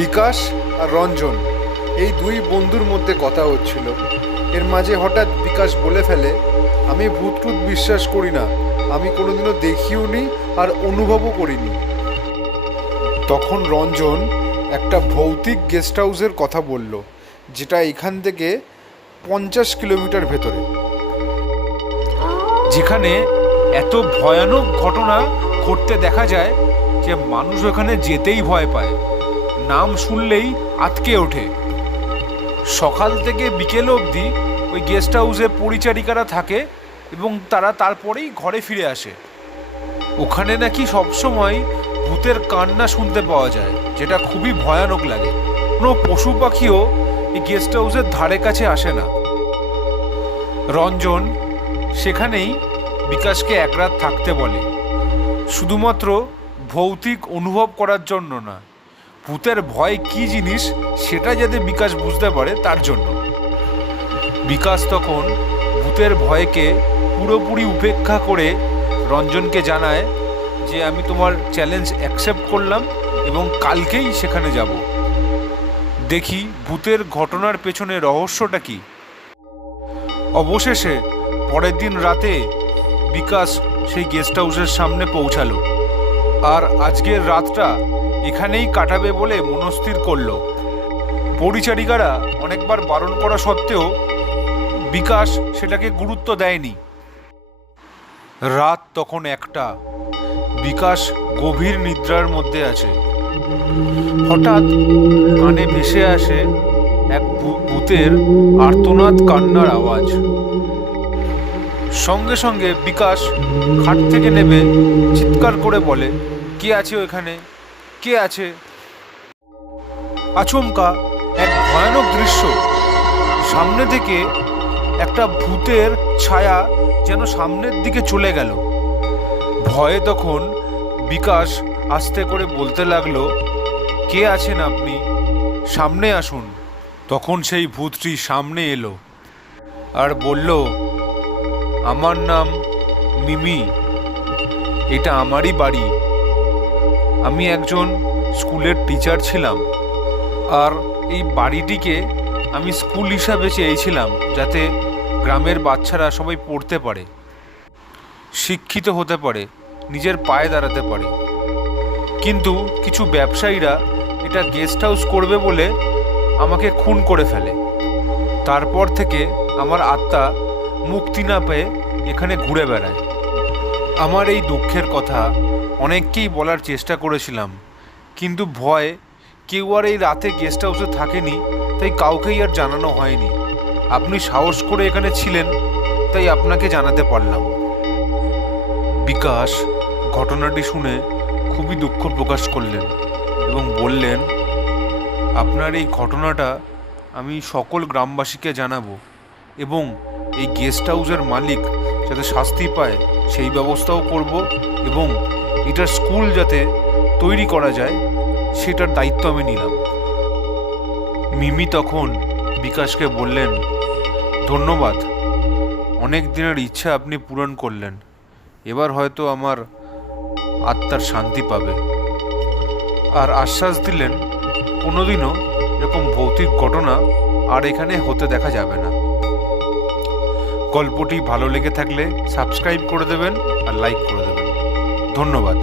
বিকাশ আর রঞ্জন এই দুই বন্ধুর মধ্যে কথা হচ্ছিল। এর মাঝে হঠাৎ বিকাশ বলে ফেলে, আমি ভূত টুত বিশ্বাস করি না, আমি কোনোদিনও দেখিও নি আর অনুভবও করিনি। তখন রঞ্জন একটা ভৌতিক গেস্ট হাউসের কথা বলল, যেটা এখান থেকে 50 কিলোমিটার ভেতরে, যেখানে এত ভয়ানক ঘটনা ঘটতে দেখা যায় যে মানুষ ওখানে যেতেই ভয় পায়, নাম শুনলেই আঁতকে ওঠে। সকাল থেকে বিকেল অবধি ওই গেস্ট হাউসে পরিচারিকারা থাকে এবং তারা তারপরেই ঘরে ফিরে আসে। ওখানে নাকি সবসময় ভূতের কান্না শুনতে পাওয়া যায়, যেটা খুবই ভয়ানক লাগে। কোনো পশু পাখিও এই গেস্ট হাউসের ধারে কাছে আসে না। রঞ্জন সেখানেই বিকাশকে এক রাত থাকতে বলে, শুধুমাত্র ভৌতিক অনুভব করার জন্য না, ভূতের ভয় কী জিনিস সেটা যাতে বিকাশ বুঝতে পারে তার জন্য। বিকাশ তখন ভূতের ভয়কে পুরোপুরি উপেক্ষা করে রঞ্জনকে জানায় যে আমি তোমার চ্যালেঞ্জ অ্যাকসেপ্ট করলাম এবং কালকেই সেখানে যাব। দেখি ভূতের ঘটনার পেছনে রহস্যটা কি। অবশেষে পরের দিন রাতে বিকাশ সেই গেস্ট হাউসের সামনে পৌঁছালো আর আজকের রাতটা এখানেই কাটাবে বলে মনস্থির করলো। পরিচারিকারা অনেকবার বারণ করা সত্ত্বেও বিকাশ সেটাকে গুরুত্ব দেয়নি। রাত তখন 1টা, বিকাশ গভীর নিদ্রার মধ্যে আছে। হঠাৎ কানে ভেসে আসে এক ভূতের আর্তনাদ কান্নার আওয়াজ। সঙ্গে সঙ্গে বিকাশ খাট থেকে নেমে চিৎকার করে বলে, কে আছে ওখানে, কে আছে? আচমকা এক ভয়ানক দৃশ্য, সামনে থেকে একটা ভূতের ছায়া যেন সামনের দিকে চলে গেল। ভয়ে তখন বিকাশ আস্তে করে বলতে লাগলো, কে আছেন আপনি, সামনে আসুন। তখন সেই ভূতটি সামনে এলো আর বলল, আমার নাম মিমি, এটা আমারই বাড়ি। আমি একজন স্কুলের টিচার ছিলাম আর এই বাড়িটিকে আমি স্কুল হিসাবে চেয়েছিলাম, যাতে গ্রামের বাচ্চারা সবাই পড়তে পারে, শিক্ষিত হতে পারে, নিজের পায়ে দাঁড়াতে পারে। কিন্তু কিছু ব্যবসায়ীরা এটা গেস্ট হাউস করবে বলে আমাকে খুন করে ফেলে। তারপর থেকে আমার আত্মা মুক্তি না পেয়ে এখানে ঘুরে বেড়ায়। আমার এই দুঃখের কথা অনেককেই বলার চেষ্টা করেছিলাম, কিন্তু ভয় কেউ আর এই রাতে গেস্ট হাউসে থাকেনি, তাই কাউকেই আর জানানো হয়নি। আপনি সাহস করে এখানে ছিলেন, তাই আপনাকে জানাতে পারলাম। বিকাশ ঘটনাটি শুনে খুবই দুঃখ প্রকাশ করলেন এবং বললেন, আপনার এই ঘটনাটা আমি সকল গ্রামবাসীকে জানাবো এবং এই গেস্ট হাউসের মালিক যাতে শাস্তি পায় সেই ব্যবস্থাও করব এবং এটার স্কুল যাতে তৈরি করা যায় সেটার দায়িত্ব আমি নিলাম। মিমি তখন বিকাশকে বললেন, ধন্যবাদ, অনেক দিনের ইচ্ছা আপনি পূরণ করলেন, এবার হয়তো আমার আত্মার শান্তি পাবে। আর আশ্বাস দিলেন কোনোদিনও এরকম ভৌতিক ঘটনা আর এখানে হতে দেখা যাবে না। গল্পটি ভালো লেগে থাকলে সাবস্ক্রাইব করে দেবেন আর লাইক করে দেবেন। ধন্যবাদ।